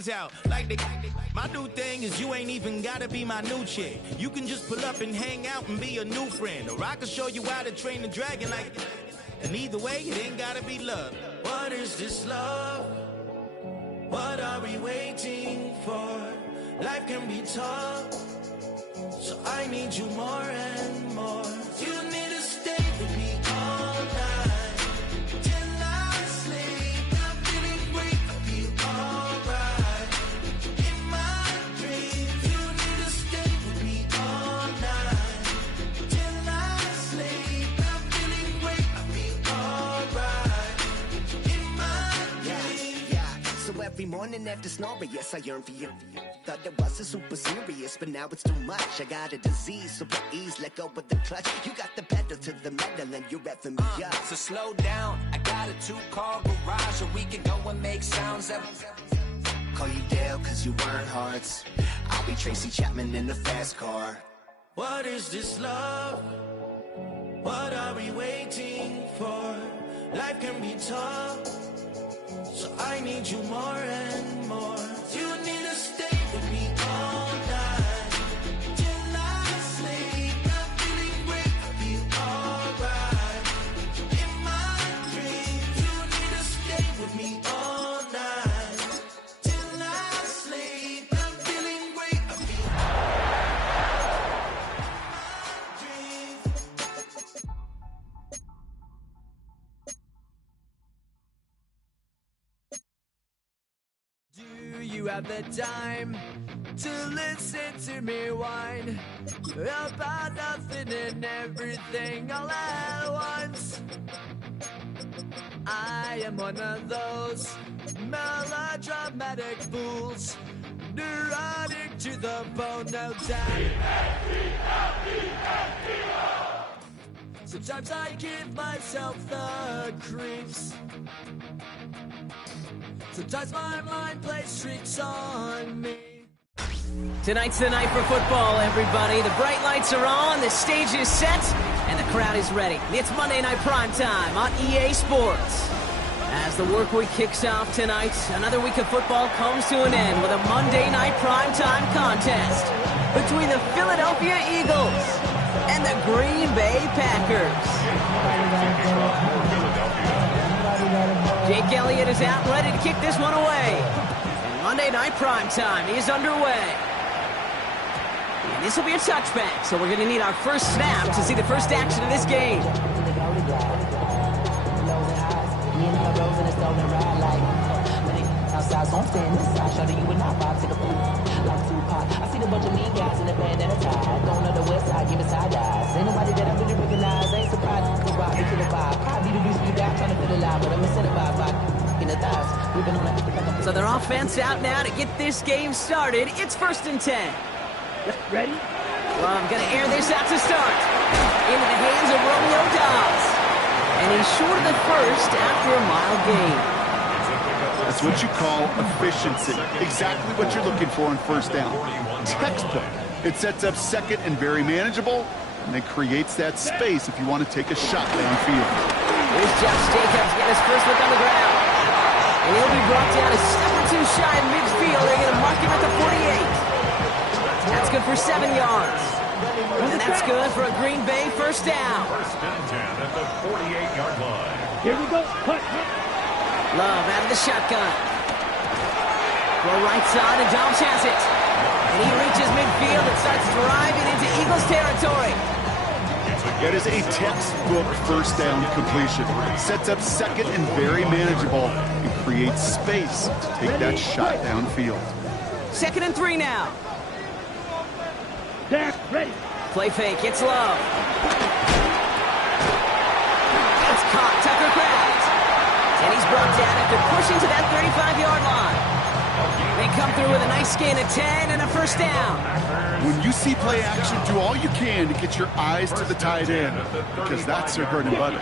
hands out like they. My new thing is you ain't even gotta be my new chick. You can just pull up and hang out and be a new friend. Or I can show you how to train the dragon like. And either way, it ain't gotta be love. What is this love? What are we waiting for? Life can be tough, so I need you more and more. You need to stay with me all night till I sleep. I'm feeling great, I'll be alright. In my dreams, you need to stay with me all night till I sleep. I'm feeling great, I'll be alright. In my dreams. Yeah. So every morning after snoring, yes, I yearn for you. Thought it wasn't super serious, but now it's too much. I got a disease, so please let go of the clutch. You got the pedal to the metal and you're revving me up. So slow down, I got a 2-car garage, or we can go and make sounds. Call you Dale cause you weren't hearts. I'll be Tracy Chapman in the fast car. What is this love? What are we waiting for? Life can be tough, so I need you more and more. You need to stay with me all night till I sleep. I'm feeling great, I'll be alright. In my dreams, you need to stay with me all night till I sleep. I'm feeling great, I'll be Do you have the time to listen to me whine about nothing and everything all at once? I am one of those melodramatic fools, neurotic to the bone, no doubt. Sometimes I give myself the creeps. Sometimes my mind plays tricks on me. Tonight's the night for football, everybody. The bright lights are on, the stage is set, and the crowd is ready. It's Monday Night Primetime on EA Sports. As the work week kicks off tonight, another week of football comes to an end with a Monday Night Primetime contest between the Philadelphia Eagles and the Green Bay Packers. Jake Elliott is out ready to kick this one away. And Monday Night Primetime is underway. And this will be a touchback, so we're going to need our first snap to see the first action of this game. I see the bunch of mean guys in the band and a tie. Going to the west side, give me side eyes. Ain't nobody that I really recognize. Ain't surprised to rock me to the vibe. Probably the reason you got trying to feel alive, but I'm incentivized in the thighs. We've been on that. So their offense out now to get this game started. It's 1st and 10. Ready? Well, I'm going to air this out to start. Into the hands of Romeo Dobbs. And he's short of the first after a mile gain. That's what you call efficiency. Exactly what you're looking for on first down. Textbook. It sets up second and very manageable, and then creates that space if you want to take a shot downfield. Here's Josh Jacobs getting his first look on the ground. And he'll be brought down a step or two shy of midfield. They're going to mark him at the 48. That's good for 7 yards. And that's good for a Green Bay first down. 1st and 10 at the 48-yard line. Here we go. Cut. Love out of the shotgun. Go right side, and Dobbs has it. And he reaches midfield and starts driving into Eagles territory. That is a textbook first down completion. Sets up second and very manageable and creates space to take that shot downfield. 2nd and 3 now. Ready. Play fake, it's Love. It's caught, Tucker Kraft. And he's brought down after pushing to that 35-yard line. They come through with a nice gain of 10 and a first down. When you see play action, do all you can to get your eyes to the tight end, because that's their bread and butter.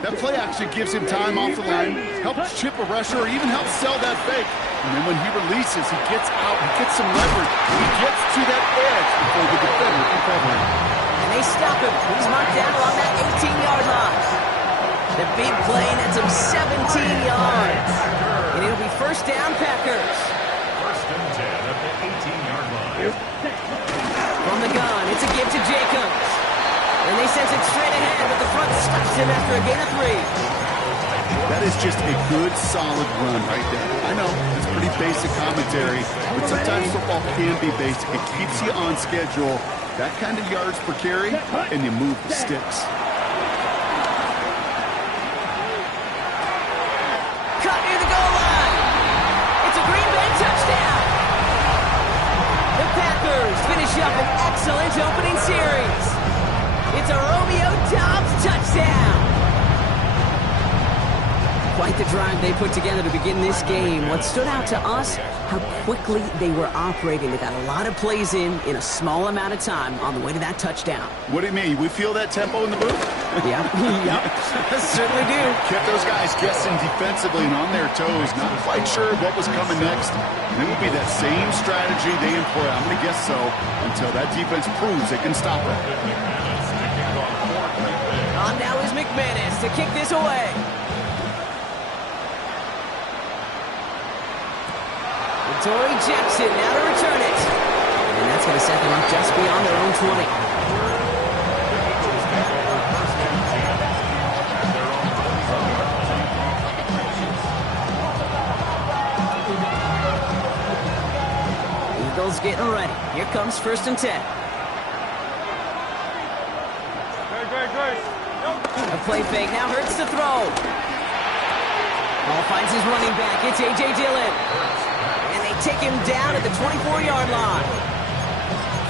That play action gives him time off the line, helps chip a rusher, or even helps sell that fake. And then when he releases, he gets out, he gets some leverage. He gets to that edge before the defender can cover him. And they stop him. He's marked down along that 18-yard line. The big play nets him 17 yards. And it'll be first down, Packers. him after a gain of 3. That is just a good, solid run right there. I know, it's pretty basic commentary, but sometimes football can be basic. It keeps you on schedule. That kind of yards per carry, and you move the sticks. Cut near the goal line. It's a Green Bay touchdown. The Packers finish up an excellent opening series. It's a Romeo Doubs touchdown. Quite the drive they put together to begin this game. What stood out to us, how quickly they were operating. They got a lot of plays in a small amount of time on the way to that touchdown. What do you mean? We feel that tempo in the booth? Yep, certainly do. Kept those guys guessing defensively and on their toes, not quite sure what was coming next. And it will be that same strategy they employ, I'm going to guess so, until that defense proves they can stop it. On now is McManus to kick this away. Torrey Jackson now to return it. And that's going to set them up just beyond their own 20. Eagles getting ready. Here comes 1st and 10. A play fake now hurts the throw. Ball finds his running back. It's A.J. Dillon. Take him down at the 24-yard line.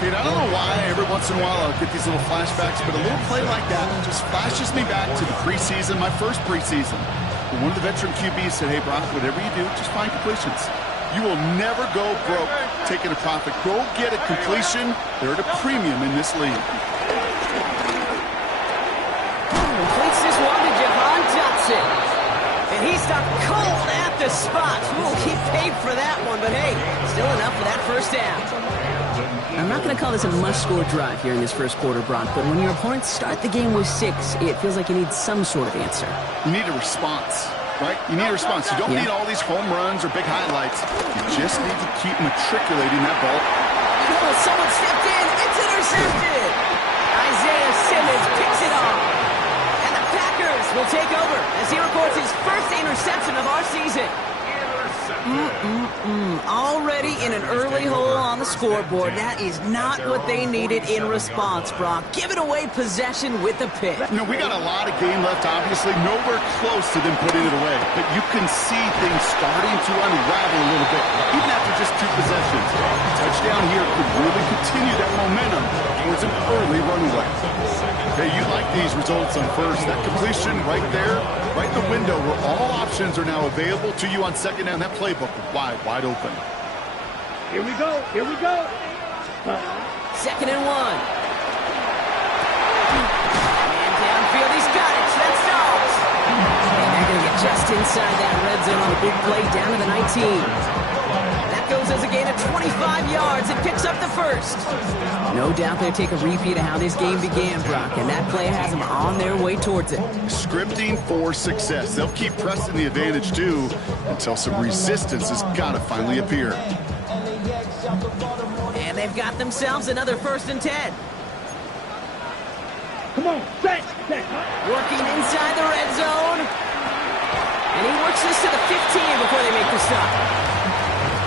Kid, I don't know why every once in a while I'll get these little flashbacks, but a little play like that just flashes me back to the preseason, my first preseason. When one of the veteran QBs said, hey, Brock, whatever you do, just find completions. You will never go broke taking a profit. Go get a completion. They're at a premium in this league. Completes this one to Jahan Johnson. And he stopped cold at the spot. Ooh, he paid for that one, but hey, still enough for that first down. I'm not going to call this a must-score drive here in this first quarter, Brock, but when your opponents start the game with 6, it feels like you need some sort of answer. You need a response, right? You need a response. You don't need all these home runs or big highlights. You just need to keep matriculating that ball. Oh, someone stepped in. It's intercepted. Isaiah Simmons picks it off. Will take over as he records his first interception of our season. Already in an early hole on the scoreboard. That is not what they needed in response, Brock. Giving away possession with a pick. You know, we got a lot of game left, obviously. Nowhere close to them putting it away. But you can see things starting to unravel a little bit, even after just 2 possessions. A touchdown here could really continue that momentum towards an early runaway. Hey, you like these results on first. That completion right there, right in the window where all options are now available to you on second down. That playbook wide open. Here we go. Here we go. 2nd and 1. And downfield, he's got it. That's Dobbs. And they're going to get just inside that red zone on a big play down to the 19. That goes as a gain of 25 yards. It picks up the first. No doubt they'll take a repeat of how this game began, Brock, and that play has them on their way towards it. Scripting for success. They'll keep pressing the advantage, too, until some resistance has got to finally appear. And they've got themselves another 1st and 10. Come on, set. Working inside the red zone. And he works this to the 15 before they make the stop.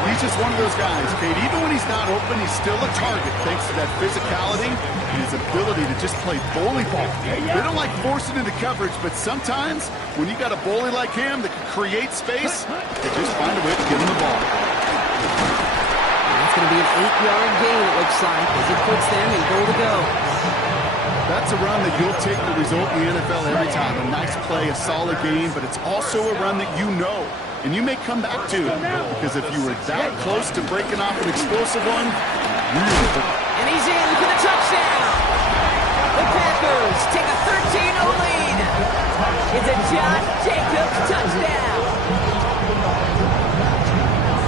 He's just one of those guys, Kate. Even when he's not open, he's still a target thanks to that physicality and his ability to just play bully ball. They don't like forcing into coverage, but sometimes when you got a bully like him that can create space, they just find a way to give him the ball. That's going to be an 8-yard gain, it looks like, as it puts them in goal to go. That's a run that you'll take the result in the NFL every time. A nice play, a solid game, but it's also a run that you know. And you may come back to, because if you were that close to breaking off an explosive one, and he's in for the touchdown. The Packers take a 13-0 lead. It's a Josh Jacobs touchdown.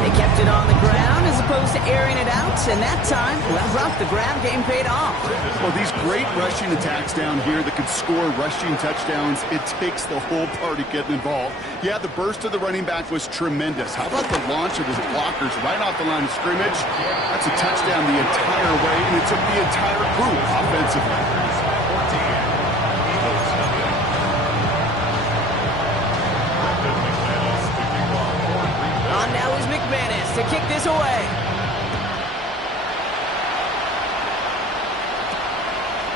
They kept it on the ground as opposed to airing it out, and that time, well, Brock, the ground game paid off. Well, these great rushing attacks down here that could score rushing touchdowns, it takes the whole party getting involved. Yeah, the burst of the running back was tremendous. How about the launch of his blockers right off the line of scrimmage? That's a touchdown the entire way, and it took the entire group offensively. to kick this away.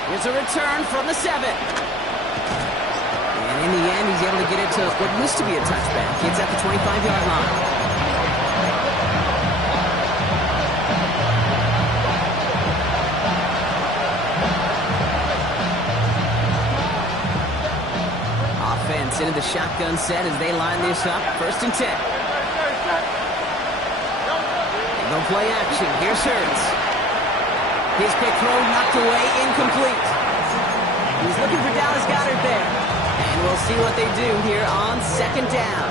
Here's a return from the 7. And in the end, he's able to get it to what used to be a touchback. It's at the 25-yard line. Offense into the shotgun set as they line this up. 1st and 10. No play action. Here's Hurts. His quick throw knocked away, incomplete. He's looking for Dallas Goedert there. And we'll see what they do here on 2nd down.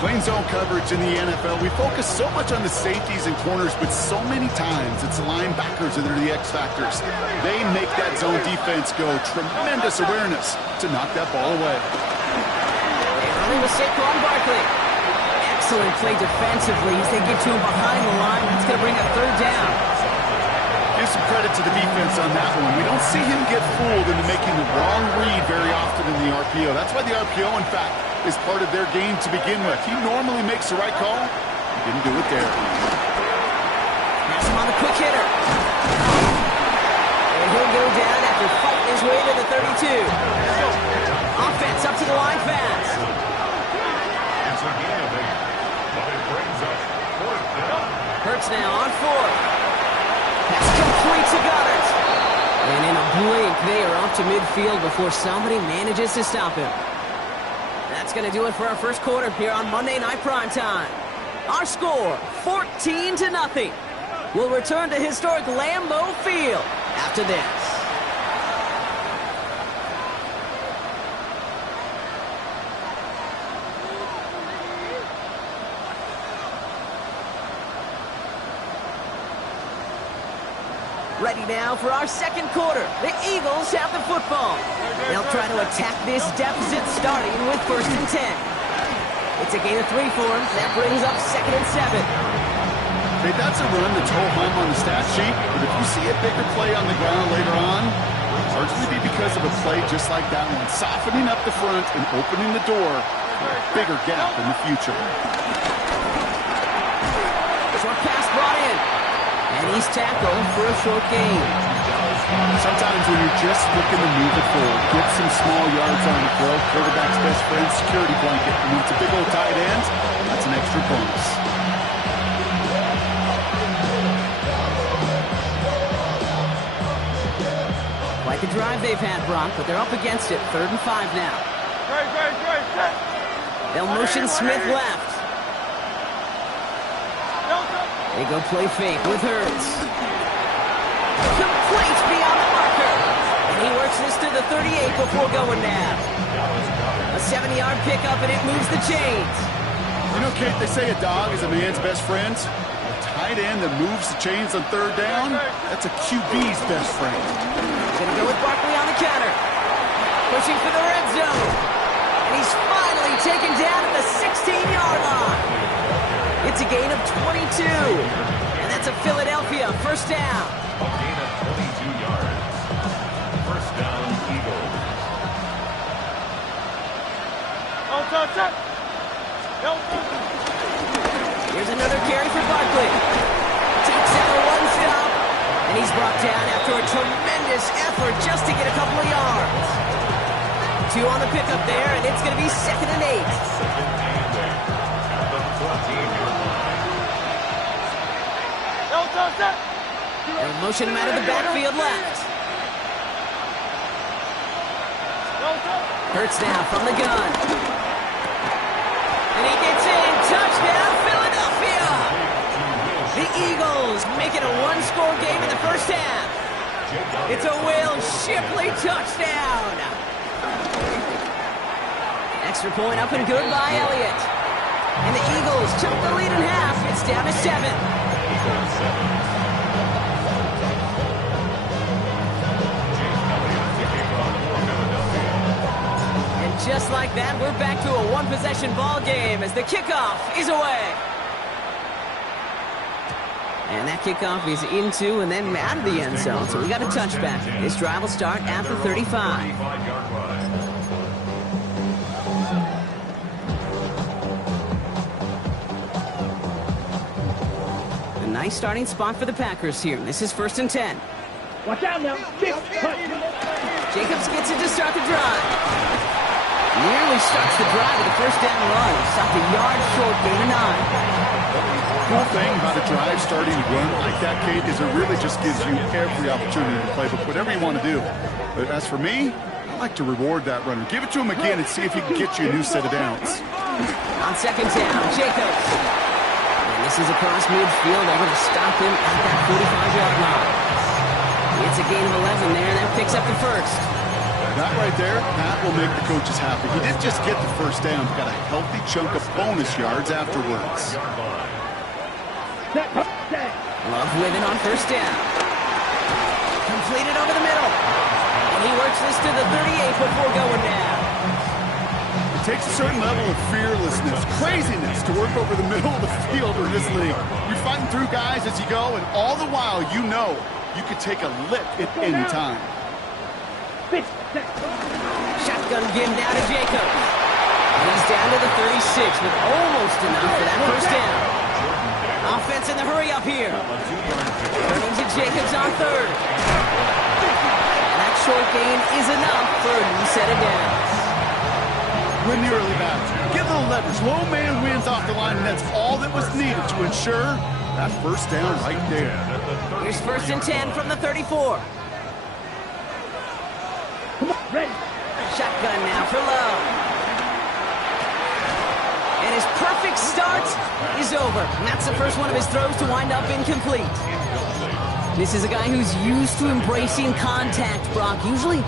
Playing zone coverage in the NFL, we focus so much on the safeties and corners, but so many times it's the linebackers that are the X factors. They make that zone defense go. Tremendous awareness to knock that ball away. They're running with Saquon Barkley. Excellent play defensively as they get to him behind the line. That's going to bring a 3rd down. Give some credit to the defense on that one. We don't see him get fooled into making the wrong read very often in the RPO. That's why the RPO, in fact, is part of their game to begin with. He normally makes the right call. He didn't do it there. Pass him on the quick hitter. And he'll go down after fighting his way to the 32. Offense up to the line fast. Hurts now on 4. Pass complete to Goddard. And in a blink, they are off to midfield before somebody manages to stop him. That's going to do it for our first quarter here on Monday Night Primetime. Our score, 14-0. We'll return to historic Lambeau Field after this. Ready now for our 2nd quarter. The Eagles have the football. They'll try to attack this deficit starting with 1st and 10. It's a gain of 3 for them. That brings up 2nd and 7. Okay, that's a run that's ho-hum on the stat sheet, but if you see a bigger play on the ground later on, it's largely be because of a play just like that one, softening up the front and opening the door for a bigger gap in the future. Short pass brought in. And he's tackled for a short gain. Sometimes when you're just looking to move it forward, get some small yards on the throw, quarterback's best friend, security blanket. And when it's a big old tight end, that's an extra bonus. Quite the drive they've had, Brock, but they're up against it. 3rd and 5 now. They'll motion Smith left. They go play fake with Hurts. Complete beyond the marker. And he works this to the 38 before going down. A 70-yard pickup, and it moves the chains. You know, Kate, they say a dog is a man's best friend. A tight end that moves the chains on 3rd down, that's a QB's best friend. Gonna go with Barkley on the counter. Pushing for the red zone. And he's finally taken down at the 16-yard line. It's a gain of 22. And that's a Philadelphia 1st down. A gain of 22 yards. 1st down, Eagles. Here's another carry for Barkley. Takes out a 1 stop. And he's brought down after a tremendous effort just to get a couple of yards. 2 on the pickup there, and it's going to be 2nd and 8. They'll motion him out of the backfield left. Hurts now from the gun. And he gets in. Touchdown, Philadelphia! The Eagles make it a 1-score game in the 1st half. It's a Will Shipley touchdown. Extra point up and good by Elliott. And the Eagles chunk the lead in half. It's down to 7. Just like that, we're back to a 1-possession ball game as the kickoff is away. And that kickoff is into and then out of the end zone, so we got a touchback. This drive will start at the 35. nice starting spot for the Packers here. This is 1st and 10. Watch out now. Big punch. Jacobs gets it to start the drive. Nearly starts the drive with a first down run. Stopped a yard short, gain of 9. Cool thing about a drive starting to run like that, Kate, is it really just gives you every opportunity to play, but whatever you want to do. But as for me, I like to reward that runner. Give it to him again and see if he can get you a new set of downs. On 2nd down, Jacobs. And this is across midfield, able to stop him at that 45-yard line. It's a gain of 11 there, and that picks up the first. That right there, that will make the coaches happy. He didn't just get the first down, he got a healthy chunk of bonus yards afterwards. Love with it on 1st down. Completed over the middle. And he works this to the 38 before going down. It takes a certain level of fearlessness, craziness to work over the middle of the field in this league. You're fighting through guys as you go, and all the while you know you could take a lick at any time. Shotgun again down to Jacobs. And he's down to the 36 with almost enough for that first down. Offense in the hurry up here. Turning to Jacobs on 3rd. And that short gain is enough for a new set of downs. Win the early battle. Get a little leverage. Low man wins off the line, and that's all that was needed to ensure that first down right there. Here's 1st and 10 from the 34. Shotgun now for Love. And his perfect start is over. And that's the first one of his throws to wind up incomplete. This is a guy who's used to embracing contact, Brock. Usually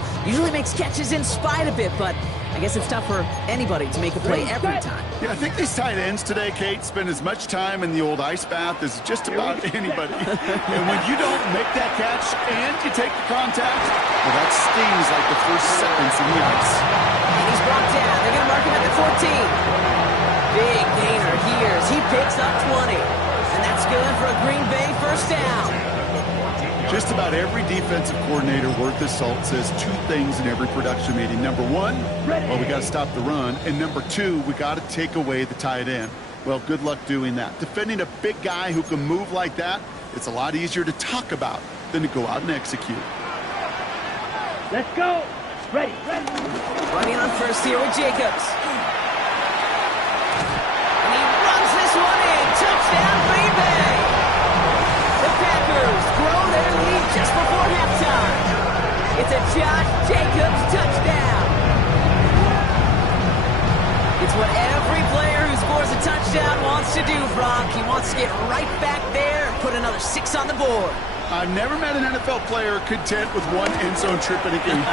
makes catches in spite of it, but I guess it's tough for anybody to make a play every time. Yeah, I think these tight ends today, Kate, spend as much time in the old ice bath as just about anybody. And when you don't make that catch and you take the contact, well, that stings like the first sentence in the ice. And he's brought down. They're going to mark him at the 14. Big gainer here as he picks up 20. And that's good for a Green Bay first down. Just about every defensive coordinator worth his salt says two things in every production meeting. Number one, well, we got to stop the run. And number two, we got to take away the tight end. Well, good luck doing that. Defending a big guy who can move like that, it's a lot easier to talk about than to go out and execute. Let's go. Ready. Running on 1st here with Jacobs. And he runs this one in. Touchdown, Green Bay. The Packers grow their lead just before halftime. It's a Josh Jacobs touchdown. It's what every player who scores a touchdown wants to do, Brock. He wants to get right back there and put another 6 on the board. I've never met an NFL player content with one end zone trip in a game.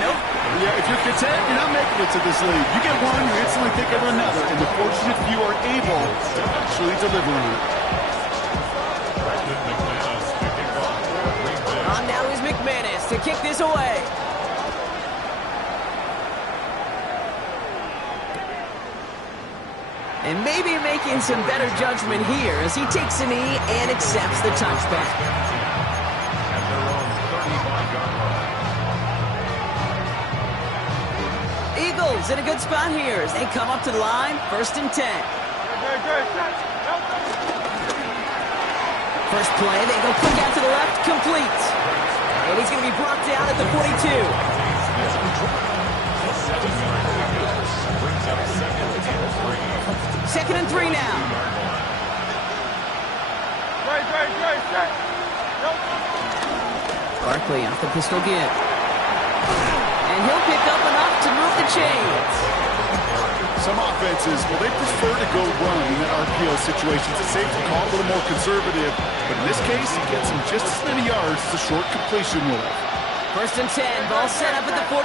Nope. Yeah, if you're content, you're not making it to this league. You get one, you instantly think of another, and the fortunate few are able to actually deliver on it. On now is McManus to kick this away. And maybe making some better judgment here as he takes a knee and accepts the touchback. Eagles in a good spot here as they come up to the line, 1st and 10. First play, they go quick out to the left, complete. And he's going to be brought down at the 42. 2nd and 3 now. Barkley off the pistol again. And he'll pick up enough to move the chains. Some offenses, well, they prefer to go run in that RPO situations. It's safe to call a little more conservative. But in this case, he gets him just as many yards as a short completion will. 1st and 10, ball set up at the 48.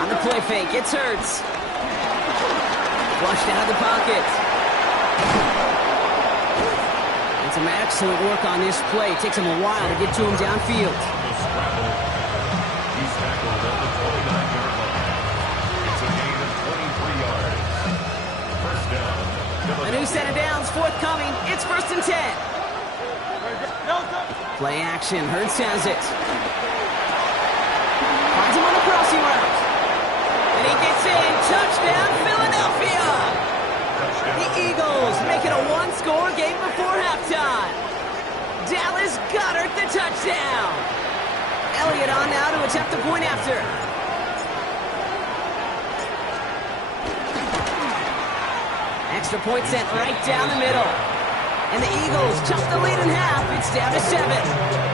On the play fake, it's Hurts. Flushed out of the pocket. And some excellent work on this play. It takes him a while to get to him downfield. He's tackled at the 29-yard line. It's a gain of 23 yards. First down. A new set of downs forthcoming. It's 1st and 10. Play action. Hurts has it. Finds him on the crossing route. And he gets in. Touchdown, Philadelphia. The Eagles make score game before halftime. Dallas Goedert the touchdown. Elliott on now to attempt the point after. Extra point sent right down the middle. And the Eagles chunk the lead in half. It's down to 7.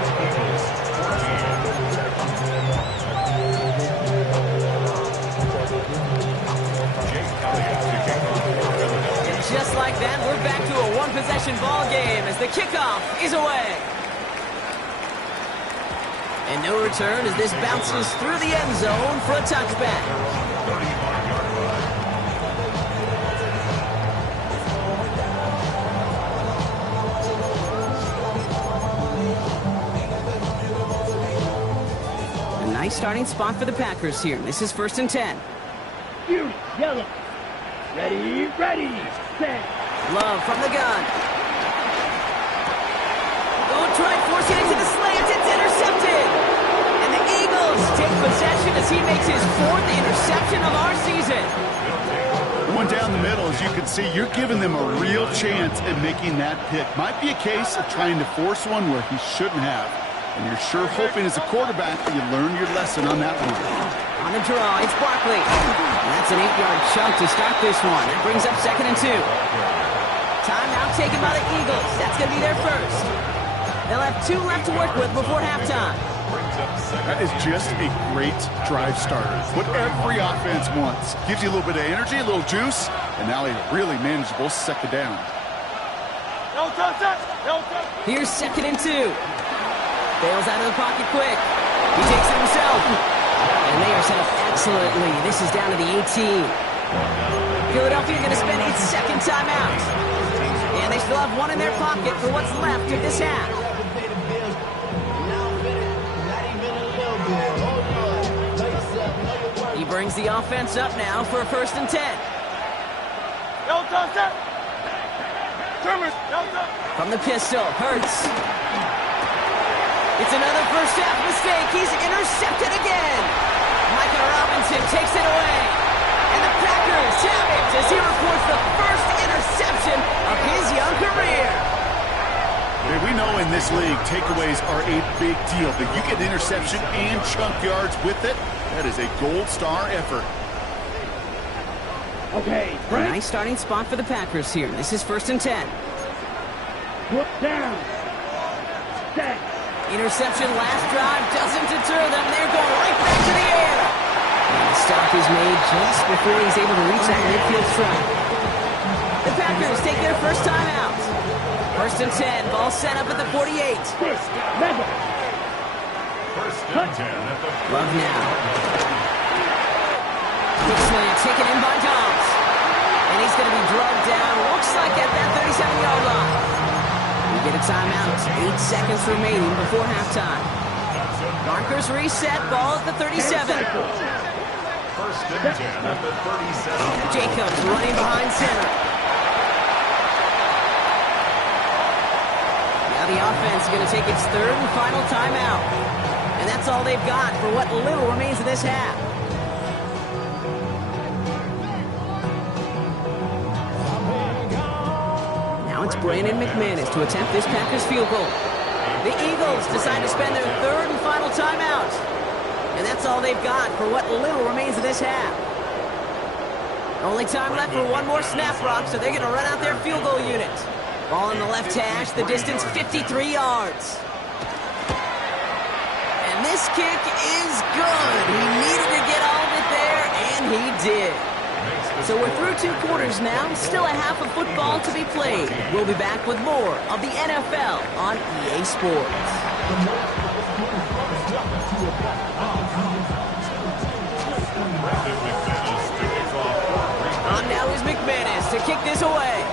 Just like that, we're back to a one-possession ball game as the kickoff is away. And no return as this bounces through the end zone for a touchback. A nice starting spot for the Packers here. This is 1st and 10. You yellow. Ready, ready, set. Love from the gun. Oh, try forcing it to the slant. It's intercepted. And the Eagles take possession as he makes his 4th interception of our season. Going down the middle, as you can see, you're giving them a real chance at making that pick. Might be a case of trying to force one where he shouldn't have. And you're sure hoping as a quarterback that you learn your lesson on that one. On the draw, it's Barkley. And that's an 8-yard chunk to start this one. That brings up 2nd and 2. Timeout taken by the Eagles. That's going to be their first. They'll have 2 left to work with before halftime. That is just a great drive starter. What every offense wants. Gives you a little bit of energy, a little juice, and now a really manageable 2nd down. Here's 2nd and 2. Bails out of the pocket quick. He takes it himself. And they are set up excellently. This is down to the 18. Philadelphia going to spend its 2nd timeout. And they still have 1 in their pocket for what's left of this half. He brings the offense up now for a 1st and 10. From the pistol, Hurts. It's another first half mistake. He's intercepted again. Micah Robinson takes it away. And the Packers have it as he reports the first interception of his young career. Hey, we know in this league, takeaways are a big deal. But you get an interception and chunk yards with it, that is a gold star effort. Okay, a nice starting spot for the Packers here. This is 1st and 10. Put down. Set. Interception last drive doesn't deter them. They're going right back to the air. And the stop is made just before he's able to reach that midfield strike. The Packers take their first time out. 1st and 10. Ball set up at the 48. Level. 1st and 10 at the 40. Love now. Quick slant taken in by Dobbs. And he's going to be drugged down. Looks like at that 37-yard line. We get a timeout. 8 seconds remaining before halftime. Markers reset. Ball at the 37. 1st and 10 at the 37. Jacobs running behind center. Now the offense is going to take its 3rd and final timeout. And that's all they've got for what little remains of this half. It's Brandon McManus to attempt this Packers field goal. The Eagles decide to spend their 3rd and final timeout. And that's all they've got for what little remains of this half. Only time left for 1 more snap, Brock, so they're going to run out their field goal unit. Ball in the left hash, the distance 53 yards. And this kick is good. He needed to get all of it there, and he did. So we're through 2 quarters now, still a half of football to be played. We'll be back with more of the NFL on EA Sports. On now is McManus to kick this away.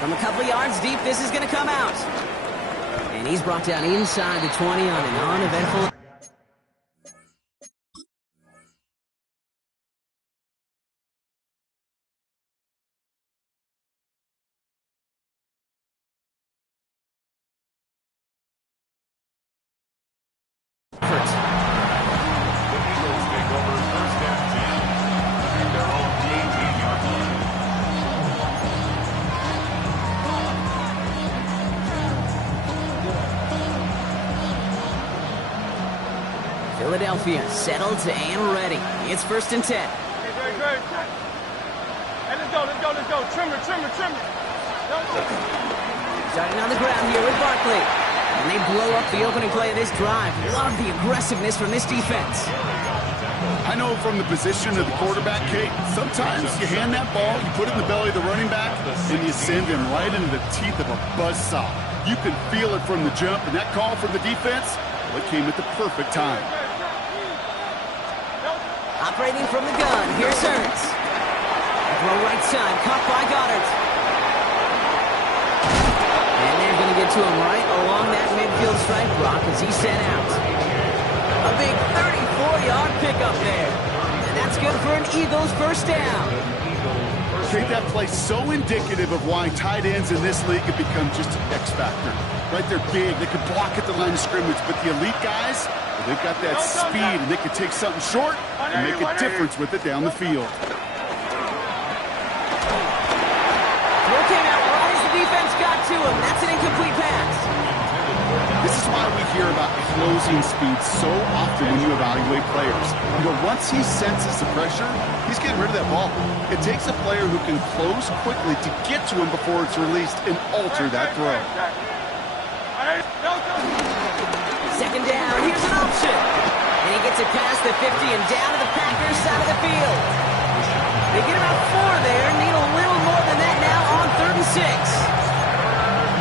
From a couple of yards deep, this is going to come out. And he's brought down inside the 20 on an uneventful... The Eagles take over 1st and 10 at their own Philadelphia settled and ready. It's 1st and 10. Hey, let's go. Trimmer. Starting on the ground here with Barkley. And they blow up the opening play of this drive. Love the aggressiveness from this defense. I know from the position of the quarterback, Kate, sometimes you hand that ball, you put it in the belly of the running back, and you send him right into the teeth of a buzzsaw. You can feel it from the jump, and that call from the defense, well, it came at the perfect time. Operating from the gun, here's Hurts. Throw right side, caught by Goddard. And they're going to get to him right along that midfield stripe block as he's sent out. A big 34-yard pickup there. And that's good for an Eagles first down. Kate, that play so indicative of why tight ends in this league have become just an X factor. Right, they're big, they can block at the line of scrimmage, but the elite guys, well, they've got that speed, and they can take something short and make a difference with it down the field. Throw came out right as the defense got to him. That's an incomplete pass. This is why we hear about closing speed so often when you evaluate players. You know, once he senses the pressure, he's getting rid of that ball. It takes a player who can close quickly to get to him before it's released and alter that throw. Second down, here's an option. And he gets it past the 50 and down to the Packers side of the field. They get about 4 there, need a little more than that now on 3rd and 6.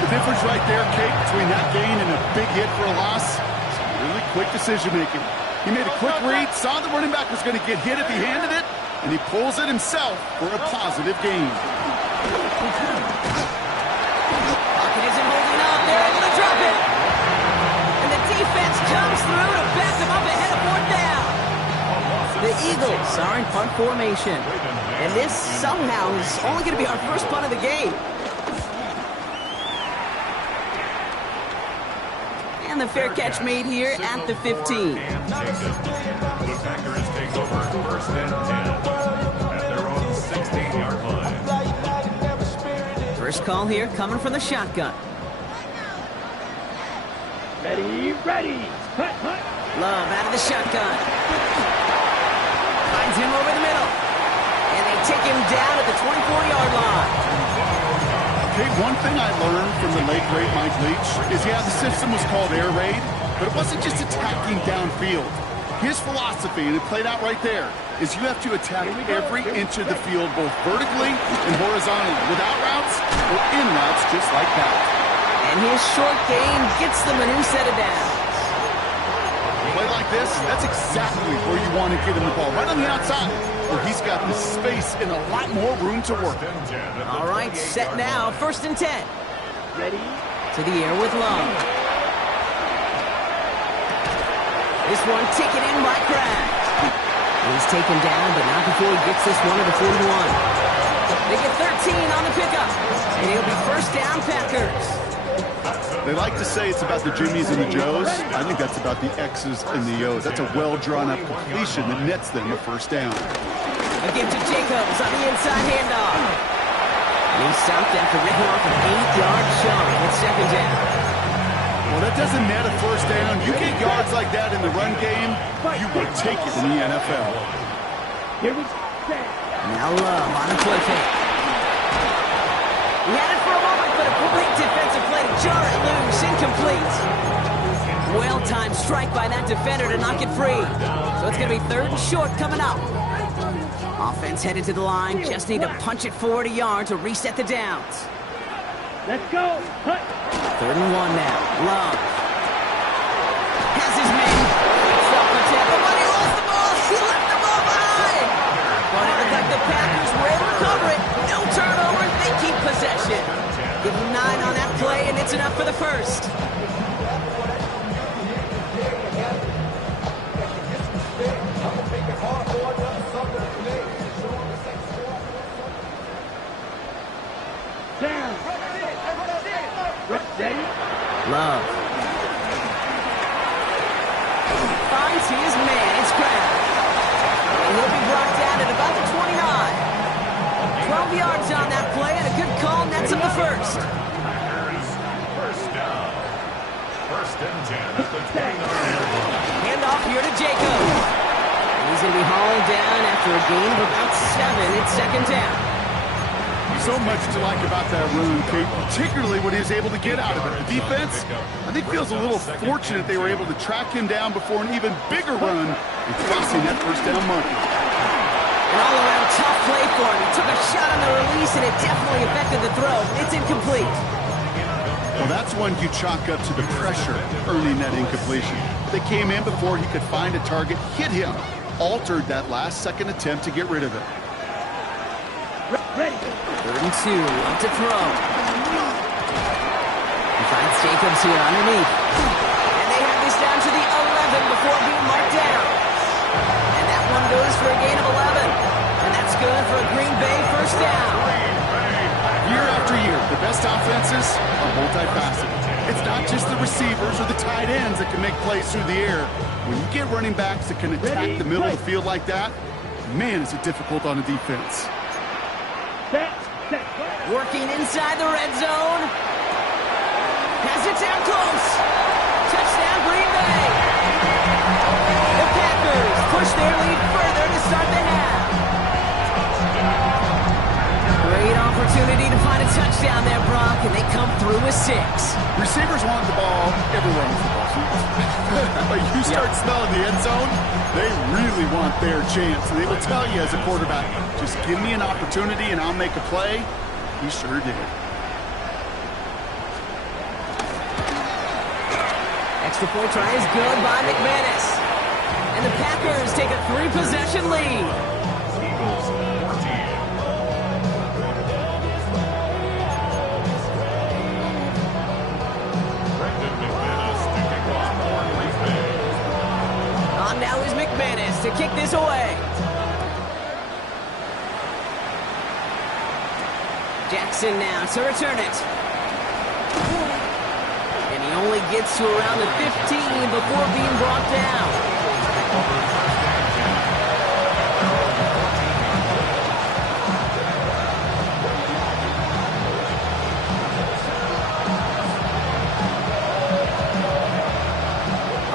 The difference right there, Kate, between that gain and a big hit for a loss is really quick decision-making. He made a quick read, saw the running back was going to get hit if he handed it, and he pulls it himself for a positive gain. Pocket isn't holding up. They're able to drop it. And the defense comes through to back them up ahead of 4th down. The Eagles are in punt formation. And this somehow is only going to be our first punt of the game. And the fair catch made here at the 15. The Packers take over 1st and 10 at their own 16-yard line. First call here coming from the shotgun. Ready. Hut. Love out of the shotgun. Finds him over the middle. And they take him down at the 24-yard line. Okay, one thing I learned from the late, great Mike Leach is, yeah, the system was called air raid, but it wasn't just attacking downfield. His philosophy, and it played out right there, is you have to attack every inch of the field, both vertically and horizontally, without routes or in routes just like that. And his short game gets them a new set of downs. A play like this, that's exactly where you want to get him the ball, right on the outside, where he's got the space and a lot more room to work. All right, set now, 1st and 10. Ready. To the air with Love. This one taken in by Kraft. He's taken down, but not before he gets this one to the 41. They get 13 on the pickup, and it'll be 1st down Packers. They like to say it's about the Jimmies and the Joes. I think that's about the X's and the O's. That's a well-drawn-up completion that nets them a 1st down. A give to Jacobs on the inside handoff. And he's stopped after ripping off an 8-yard shot with 2nd down. Well, that doesn't net a 1st down. You get yards like that in the run game, you will take it in the NFL. Here we go. Now Love on the play fake. He had it for a moment, but a great defensive play to jar it loose. Incomplete. Well-timed strike by that defender to knock it free. So it's going to be 3rd and short coming up. Offense headed to the line. Just need to punch it forward a yard to reset the downs. Let's go. Hut. 3rd and 1 now. Love has his man. Stop the tackle, but he lost the ball. He left the ball behind. But it looked like the Packers were able to cover it. No turnover. They keep possession. Give them 9 on that play, and it's enough for the 1st. Down. Ready. Love finds his man. It's Kraft. And he'll be brought down at about the 29. 12 yards on that play, and a good call nets him the 1st. 1st down. 1st and 10 at the 29. off here to Jacob. And he's going to be hauled down after a gain of about 7. It's second down. So much to like about that run, Kate, particularly what he was able to get out of it. The defense, I think, feels a little fortunate they were able to track him down before an even bigger run and crossing that first down marker. An all-around tough play for him. He took a shot on the release, and it definitely affected the throw. It's incomplete. Well, that's one you chalk up to the pressure earning that incompletion. They came in before he could find a target, hit him, altered that last-second attempt to get rid of it. Ready. 3rd and 2, up to throw. He finds Jacobs here underneath. And they have this down to the 11 before being marked down. And that one goes for a gain of 11. And that's good for a Green Bay first down. Year after year, the best offenses are multifaceted. It's not just the receivers or the tight ends that can make plays through the air. When you get running backs that can attack the middle of the field like that, man, is it difficult on a defense. Working inside the red zone. Has it down close. Touchdown, Green Bay. The Packers push their lead further to start the half. Great opportunity to find a touchdown there, Brock, and they come through with 6. Receivers want the ball everywhere on the football field. But you start smelling the end zone, they really want their chance. And they will tell you as a quarterback, just give me an opportunity and I'll make a play. He sure did. Extra point try is good by McManus. And the Packers take a 3-possession lead. Eagles 14. Brendan McManus to kick off for Green Bay. On now is McManus to kick this away. Jackson now to return it. And he only gets to around the 15 before being brought down.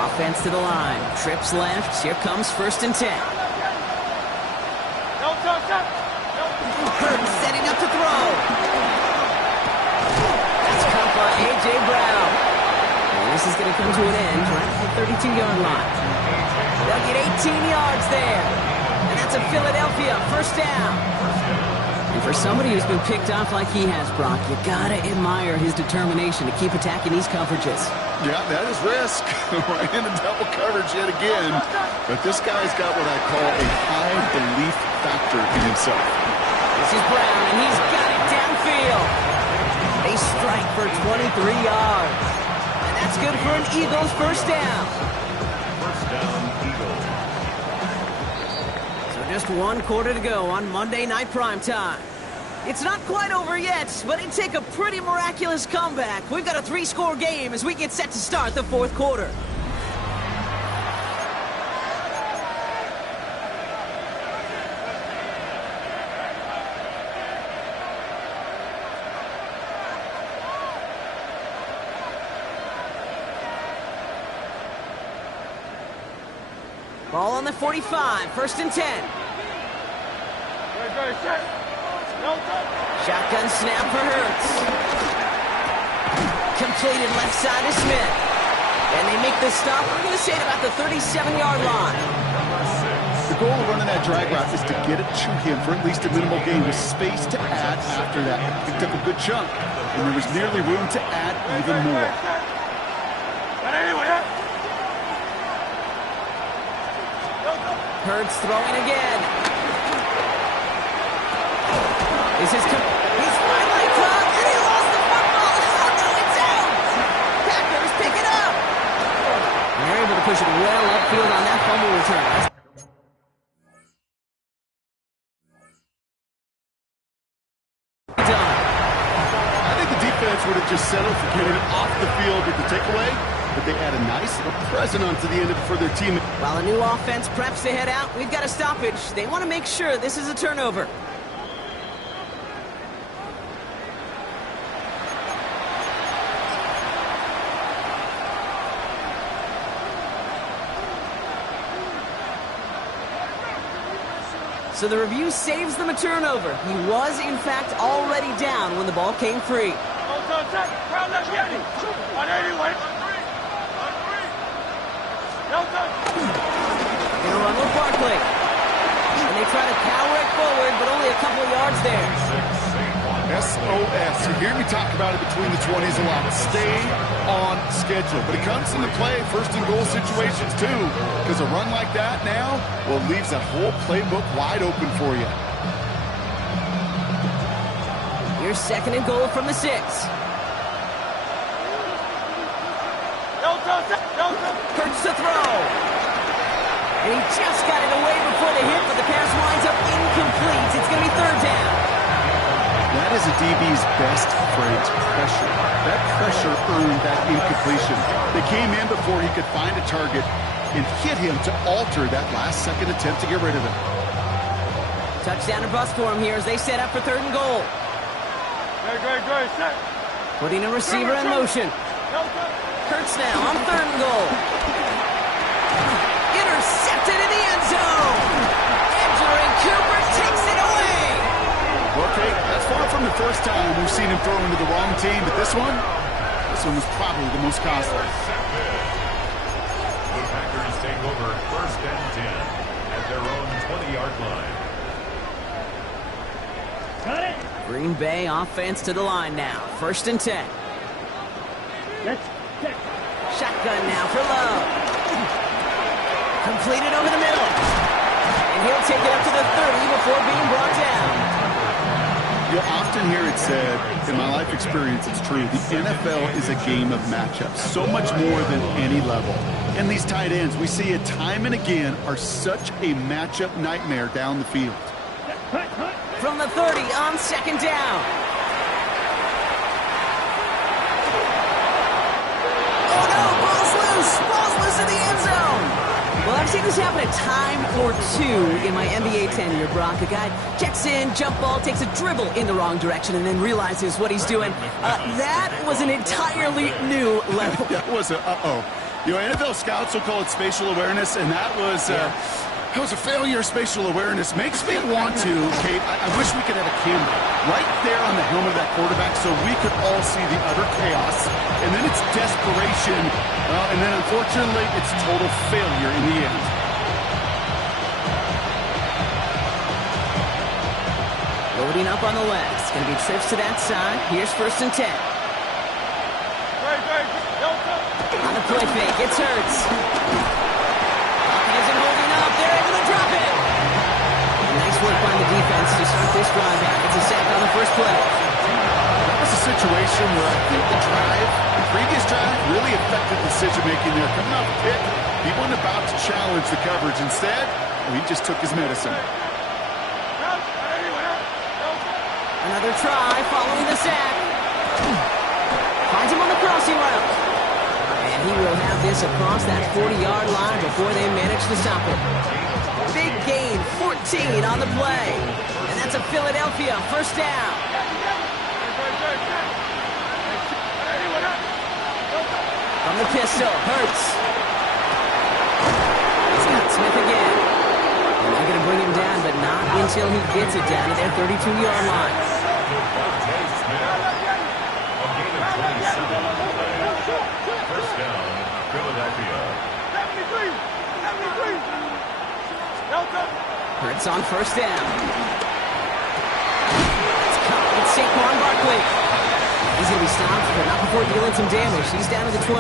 Offense to the line. Trips left. Here comes 1st and 10. Hurts setting up to throw. That's caught by A.J. Brown. And this is going to come to an end right at the 32-yard line. They'll get 18 yards there. And that's a Philadelphia first down. And for somebody who's been picked off like he has, Brock, you got to admire his determination to keep attacking these coverages. Yeah, that is risk. We're in a double coverage yet again. But this guy's got what I call a high belief factor in himself. This is Brown, and he's got it downfield. They strike for 23 yards. And that's good for an Eagles first down. First down, Eagles. So just 1 quarter to go on Monday Night Primetime. It's not quite over yet, but it'd take a pretty miraculous comeback. We've got a 3-score game as we get set to start the 4th quarter. Ball on the 45, 1st and 10. Shotgun snap for Hurts. Completed left side to Smith. And they make the stop, I'm going to say, at about the 37-yard line. The goal of running that drag route is to get it to him for at least a minimal gain with space to add after that. He picked up a good chunk, and there was nearly room to add even more. Hurts throwing again. This is he's finally caught, and he lost the football. Oh no, it's out. Packers pick it up. And they're able to push it well upfield on that fumble return. I think the defense would have just settled for getting it off the field with the takeaway, but they add a nice little present onto the end of it for their team. While the new offense preps to head out, we've got a stoppage. They want to make sure this is a turnover. So the review saves them a turnover. He was, in fact, already down when the ball came free. Gonna run with Barkley. And they try to power it forward, but only a couple of yards there. SOS. You hear me talk about it between the 20s a lot. Stay on schedule. But it comes into play first and goal situations too. Because a run like that now, well, leaves that whole playbook wide open for you. Here's second and goal from the 6. Hurts to throw. And he just got it away before the hit, but the pass winds up incomplete. It's going to be third down. That is a DB's best friend, pressure. That pressure earned that incompletion. They came in before he could find a target and hit him to alter that last-second attempt to get rid of him. Touchdown or bust for him here as they set up for third and goal. Great, set. Putting a receiver in motion. Hurts now on third and goal. Intercepted in the end zone. Edgerrin Cooper takes it away. Okay, that's far from the first time we've seen him throw into the wrong team, but this one was probably the most costly. The Packers take over first and 10 at their own 20-yard line. Got it. Green Bay offense to the line now. First and 10. Let's check. Shotgun now for Love. Completed over the middle. And he'll take it up to the 30 before being brought down. You'll often hear it said, in my life experience, it's true, the NFL is a game of matchups, so much more than any level. And these tight ends, we see it time and again, are such a matchup nightmare down the field. From the 30 on second down. Oh no, ball's loose! Ball's loose in the end zone! Well, I've seen this happen a time or two in my NBA tenure, Brock. A guy checks in, jump ball, takes a dribble in the wrong direction, and then realizes what he's doing. That was an entirely new level. That was a uh-oh. You know, NFL scouts will call it spatial awareness, and that was a failure of spatial awareness. Makes me want to, Kate, I wish we could have a camera right there on the helmet of that quarterback so we could all see the utter chaos. And then it's desperation. And then, unfortunately, it's total failure in the end. Loading up on the left. It's going to be trips to that side. Here's first and 10. On the play fake, it's Hurts. Isn't holding up. They're able to drop it. Nice work by the defense to start this drive out. It's a sack on the first play. That was a situation where I think the previous drive really affected decision-making there. Coming off the pick, he wasn't about to challenge the coverage. Instead, he just took his medicine. Another try following the sack. Finds him on the crossing route. And he will have this across that 40-yard line before they manage to stop it. Big gain, 14 on the play. And that's a Philadelphia first down. From the pistol, Hurts. He's got Smith again. And they're going to bring him down, but not until he gets it down to their 32-yard line. First down, Philadelphia. Hurts on first down. It's Saquon Barkley. He's going to be stopped, but not before dealing some damage. He's down to the 12.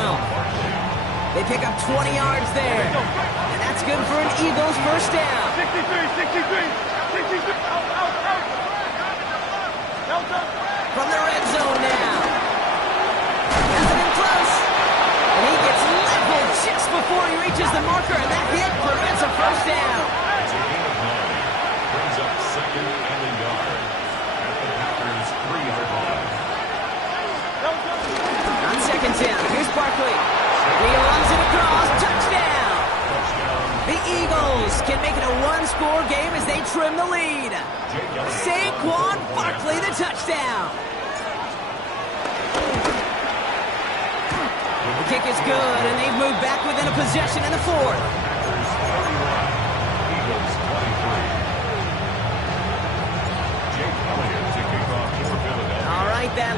They pick up 20 yards there. And that's good for an Eagles first down. 63. From the red zone now. Has it in close. And he gets leveled just before he reaches the marker, and that hit prevents a first down. It's a gain of 9. Brings up second and a yard at the Packers' 3-yard line. On second down, here's Barkley. He runs it across. Touchdown. The Eagles can make it a one-score game as they trim the lead. Saquon Barkley, the touchdown. The kick is good, and they've moved back within a possession in the fourth.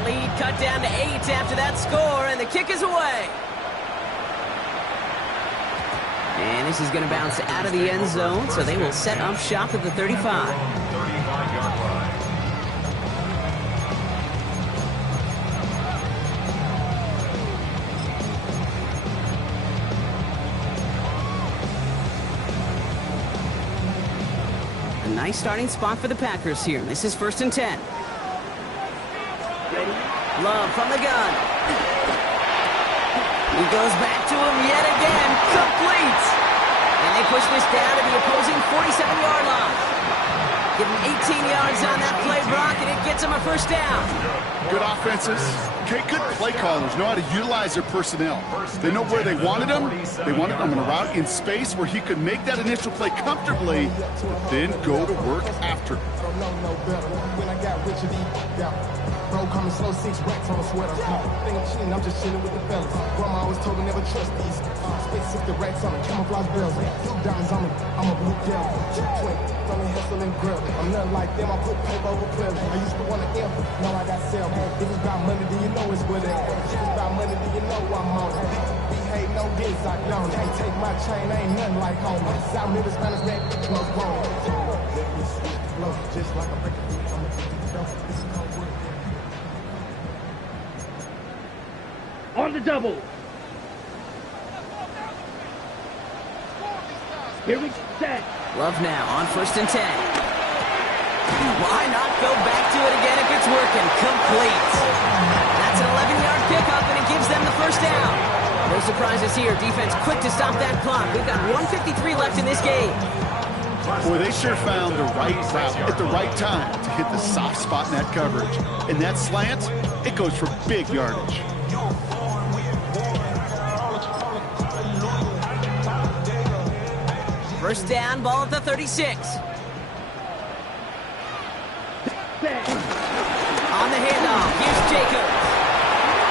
lead cut down to 8 after that score, and the kick is away. And this is going to bounce out of the end zone, so they will set up shop at the 35. 35-yard line. A nice starting spot for the Packers here. This is 1st and 10. Love from the gun. He goes back to him yet again. Complete. And they push this down to the opposing 47-yard line. Give him 18 yards on that play, Brock, and it gets him a first down. Good offenses. Okay, good play callers know how to utilize their personnel. They know where they wanted them. They wanted them in a route in space where he could make that initial play comfortably, then go to work after. Bro, coming slow, 6 racks on a sweater. Think I'm cheating, I'm just chilling with the fellas. Grandma always told me never trust these. Space 6 the racks on me, camouflage bells. Blue diamonds on me, I'm a blue devil. Twin, from the hustle and grill. I'm nothing like them, I put paper over pleasure. I used to want to imp, now I got sell. If it's about money, then you know it's what it is. If it's about money, then you know I'm on it. Behave no this, I don't. Can't take my chain, ain't nothing like home. South Middle Spanish rap, no grown. Let me switch the flow, just like a record. On the double. Here we set. Love now on 1st and 10. Why not go back to it again if it's working? Complete. That's an 11-yard pickup, and it gives them the first down. No surprises here. Defense quick to stop that clock. We've got 1:53 left in this game. Boy, they sure found the right route at the right time to hit the soft spot in that coverage. And that slant, it goes for big yardage. First down, ball at the 36. On the handoff, here's Jacobs.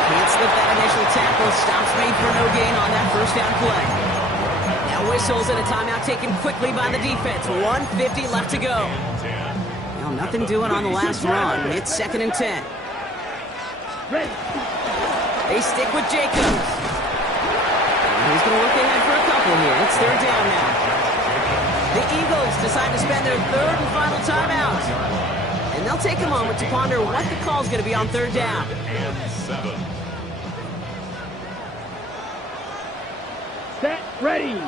Can't slip that initial tackle. Stops made for no gain on that first down play. Now whistles and a timeout taken quickly by the defense. 1:50 left to go. Now nothing doing on the last run. It's 2nd and 10. They stick with Jacobs. He's going to look ahead for a couple here. It's 3rd down now. The Eagles decide to spend their 3rd and final timeout. And they'll take a moment to ponder what the call is going to be on 3rd down. And 7. Set, ready.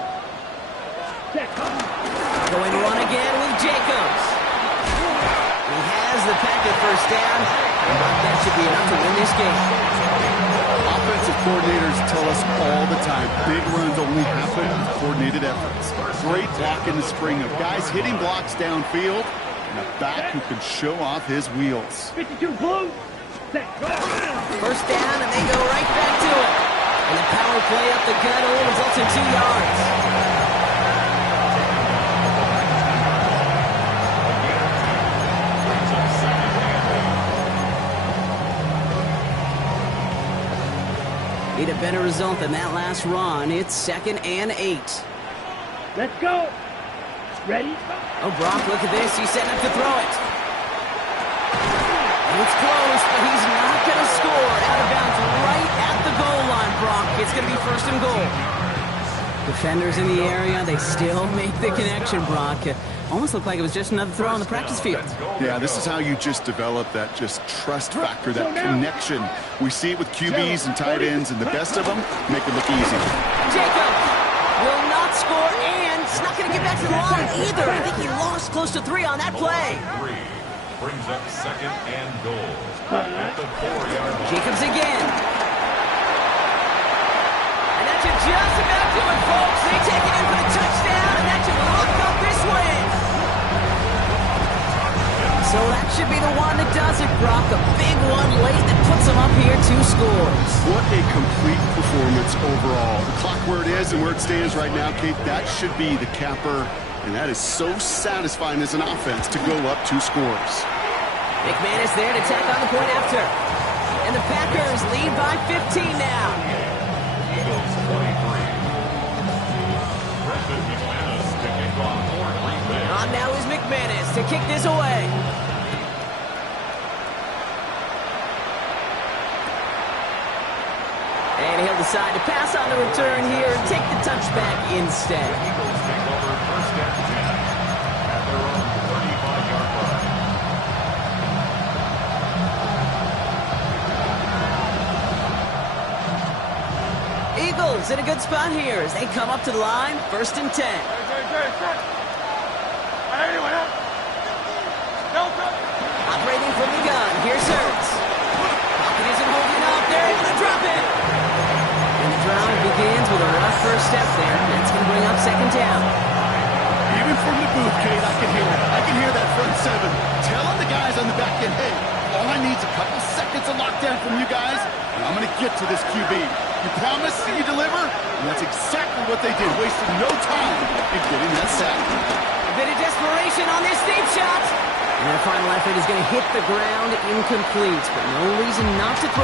Set, Going to run again with Jacobs. He has the Packer first down. But that should be enough to win this game. Offensive coordinators tell us all the time, big runs only happen with coordinated efforts. Great block in the spring of guys hitting blocks downfield and a back who can show off his wheels. 52 blue. Set, First down, and they go right back to it. And the power play up the gut only results in 2 yards. Need a better result than that last run. It's 2nd and 8. Let's go. Ready? Oh, Brock, look at this. He's setting up to throw it. And it's close, but he's not going to score. Out of bounds right at the goal line, Brock. It's going to be 1st and goal. Defenders in the area, they still make the connection, Brock. Almost looked like it was just another throw on the practice field. Yeah, this is how you just develop that just trust factor, that connection. We see it with QBs and tight ends, and the best of them make it look easy. Jacob will not score, and he's not going to get back to the line either. I think he lost close to 3 on that play. 3 brings up 2nd and goal. At the 4-yard line. Jacobs again. And that should just about do it, folks. They take it in for the touchdown, and that should lock up this win. So that should be the one that does it, Brock. A big one late that puts them up here 2 scores. What a complete performance overall. The clock where it is and where it stands right now, Kate, that should be the capper. And that is so satisfying as an offense to go up 2 scores. McManus there to tack on the point after. And the Packers lead by 15 now. Eagles 23. Brendan McManus to kick off for Green Bay. On now is McManus to kick this away. decide to pass on the return here and take the touchback instead. Eagles take over first and 10 at their own 35-yard line. Eagles in a good spot here as they come up to the line, first and 10. Operating from the gun, here's Hurts. Pocket isn't holding up, they're able to drop it. And the drive begins with a rough first step there. That's going to bring up second down. Even from the booth, Kate, I can hear it. I can hear that front seven telling the guys on the back end, hey, all I need is a couple seconds of lockdown from you guys, and I'm going to get to this QB. You promise that you deliver? And that's exactly what they did, wasting no time in getting that sack. A bit of desperation on this deep shot. And their final effort is going to hit the ground incomplete, but no reason not to throw.